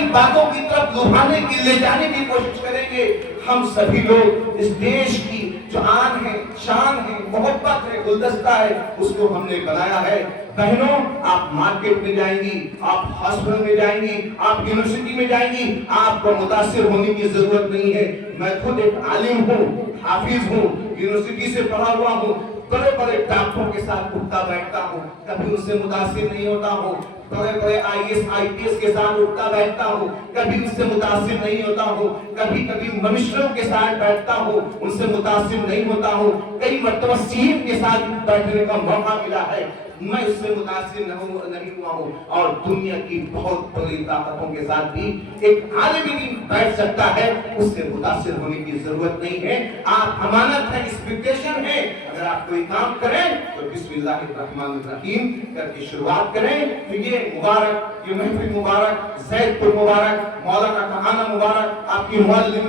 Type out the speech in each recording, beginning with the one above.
की बातों की तरफ लुभाने की, ले जाने की कोशिश करेंगे। हम सभी लोग इस देश की जो आन है, शान है, मोहब्बत है, गुलदस्ता है, उसको हमने बनाया है। बहनों, आप मार्केट में जाएंगी, आप हॉस्पिटल में जाएंगी, आप यूनिवर्सिटी में जाएंगी, आपको मुतासिर होने की जरूरत नहीं है। मैं खुद एक आलिम हूँ, हाफिज हूँ, यूनिवर्सिटी से पढ़ा हुआ हूँ, बड़े बड़े डॉक्टरों के साथ उठता बैठता हूँ, कभी उससे मुतासिर नहीं होता हूँ। बड़े बड़े आईएएस आईपीएस के साथ उठता बैठता हूँ, कभी उससे मुतासिर नहीं होता हूँ। कभी कभी मिनिस्टरों के साथ बैठता हूँ, उनसे मुतासिर नहीं होता हूँ। कई मर्तबा सीएम के साथ बैठने का मौका मिला है, मैं उससे मुतासिर नहीं हुआ हूँ। और दुनिया की बहुत बड़ी ताकतों के साथ भी एक आलिम भी बैठ सकता है, उससे मुतासिर होने की जरूरत नहीं है। आप अमानत है, एक्सपेक्टेशन है। अगर आप कोई काम करें तो बिस्मिल्लाहिर्रहमानिर्रहीम करके शुरुआत करें। तो ये मुबारक, ये महफिल मुबारक, ज़ैदपुर मुबारक, मौलाना का आना मुबारक, आपकी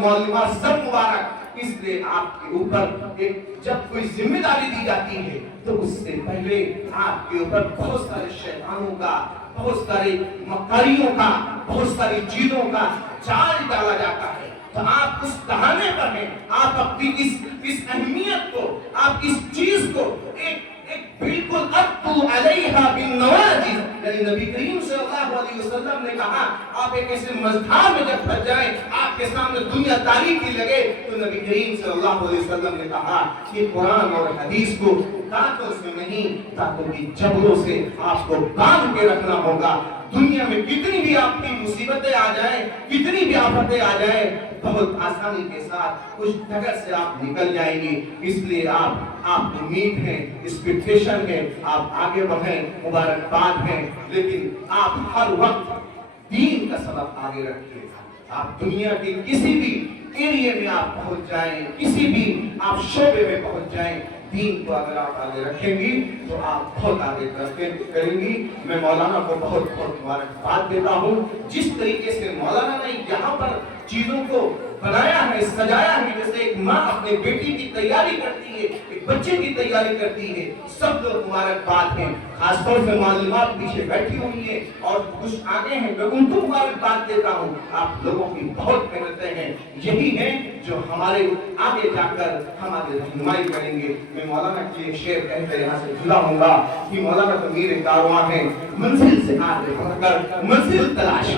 मौलिमा सब मुबारक। इसलिए आपके ऊपर एक जब कोई जिम्मेदारी दी जाती है तो उससे पहले आपके ऊपर बहुत सारे शैतानों का, बहुत सारे मकारियों का, बहुत सारी चीजों का जाल डाला जाता है। तो आप उस बहाने पर हैं, आप अपनी इस अहमियत को, आप इस चीज को एक बिल्कुल अत्तु अलैहा बिन नवाजिज़, यानी नबी करीम सल्लल्लाहु अलैहि वसल्लम ने कहा, आप एक ऐसे मजधार में जब फंस जाएं, आपके सामने दुनिया तारीकी लगे, तो नबी करीम सल्लल्लाहु अलैहि वसल्लम ने कहा कि कुरान और हदीस को दांतों से नहीं, दांतों की जबड़ों से आपको बांध के रखना होगा। दुनिया में कितनी भी आपकी मुसीबतें आ जाएं, कितनी भी आफतें आ जाएं, बहुत आसानी के साथ कुछ जगह से आप निकल जाएंगे। इसलिए आप उम्मीद है, एक्सपेक्टेशन है, आप आगे बढ़ें, मुबारकबाद है, लेकिन आप हर वक्त दीन का सबक आगे रखिए। आप दुनिया के किसी भी एरिया में आप पहुंच जाएं, किसी भी आप शोबे में पहुंच जाएं, दीन को अगर आप आगे रखेंगी तो आप बहुत आगे करेंगी। मैं मौलाना को बहुत बहुत मुबारकबाद देता हूँ। जिस तरीके से मौलाना ने यहाँ पर चीजों को बनाया है, सजाया है, जैसे एक माँ अपने बेटी की तैयारी करती है, एक बच्चे की तैयारी करती है, सब लोग मुबारकबाद हैं। खासतौर से मालूमात पीछे बैठी हुई है और कुछ आगे हैं, मैं उनको मुबारकबाद देता हूँ। आप लोगों की बहुत मेहनतें हैं, यही है जो हमारे आगे जाकर हमारे रहनुमाई करेंगे। मैं मौलाना के शेर कहकर यहाँ से जुड़ा हूँगा कि मौलाना तो मेरे कारवां हैं, मंजिल से आगे बढ़कर मंजिल तलाश,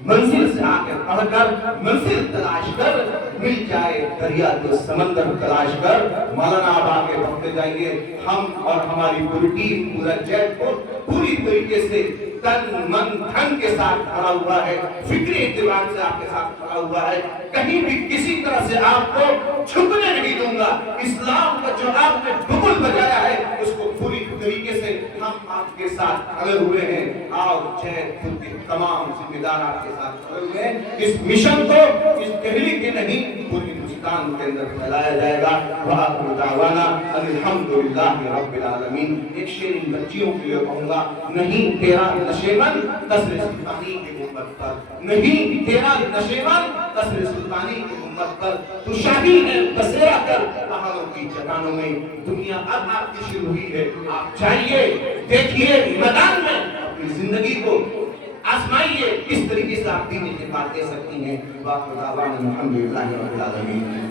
मंजिल से आगे बढ़कर मंजिल तलाश कर, मिल जाए दरिया तो समंदर तलाश कर। मौलाना आप आगे बढ़ते जाइए, हम और हमारी पूरी टीम, पूरा जैदपुर पूरी तरीके से तन मन धन के साथ खड़ा हुआ है, फिक्री इत्तेफाक से आपके साथ खड़ा हुआ है। कहीं भी किसी तरह से आपको झुकने नहीं दूंगा। इस्लाम का जो आपने बुगुल बजाया है उसको पूरी तरीके से हम आपके साथ खड़े हुए हैं और जैदपुर के तमाम जिम्मेदार आपके साथ खड़े हुए हैं। इस मिशन को इस दिल्ली के नहीं पूरी हिंदुस्तान के अंदर फैलाया जाएगा। वाहिर दावाना अल्हम्दुलिल्लाहि रब्बिल आलमीन। एक शेर इन बच्चियों के लिए कहूंगा, नहीं तेरा नशेबन कसर सुल्तानी के गुंबद पर, नहीं तेरा नशेबन कसर सुल्तानी के गुंबद पर, तू शाही है बसेरा कर पहाड़ों की चट्टानों में। दुनिया अब आपकी शुरू हुई है, आप जाइए, देखिए मैदान में, अपनी जिंदगी को आजमाइए, किस तरीके से आप दीन की बात दे सकती हैं। वाहिर दावाना अल्हम्दुलिल्लाहि रब्बिल आलमीन।